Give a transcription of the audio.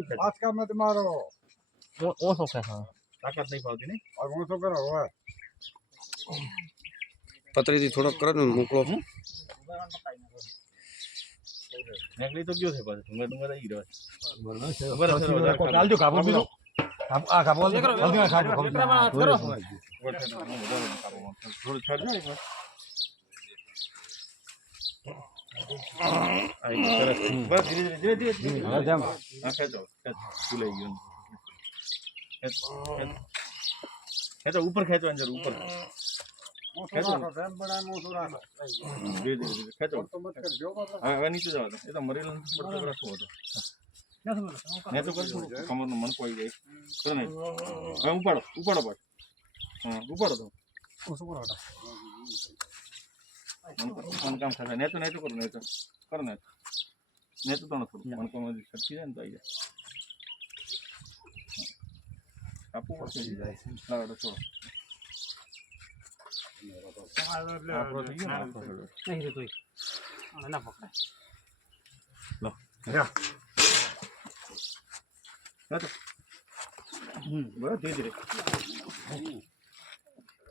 का मत मारो वो वो सो के हाँ ताकत नहीं पाती नहीं और वो सो कर हुआ पतरी दी थोड़ा कर मुकलो हूँ नेकली तो क्यों थे पर तुम तुम ही रहो बरना को काल जो काबू भी आप आ काबू दे करो जल्दी खा करो थोड़ा छोड़ दो બસ ધીરે ધીરે ધીરે ધીરે હવે જેમ હા ખેંચો ખેંચો ભૂલાઈ ગયું ખેંચ, ઉપર ખેંચવાની જરૂર ઉપર હવે હવે નીચે જવા એ તો મરેલું રાખવો હતો મેં તો કરશું કમરનો મણકો આવી જાય તો નહીં હવે ઉપાડો ઉપાડો પાછો હા ઉપાડો તો મણકામ થશે નેતું નેતું કરો ને તો કરો. ને. ને તો તણ થોડું મણકામાં સરખી જાય ને. તો આવી જાય આપવું પડશે લાવો તો થોડો. ધીરે ધીરે.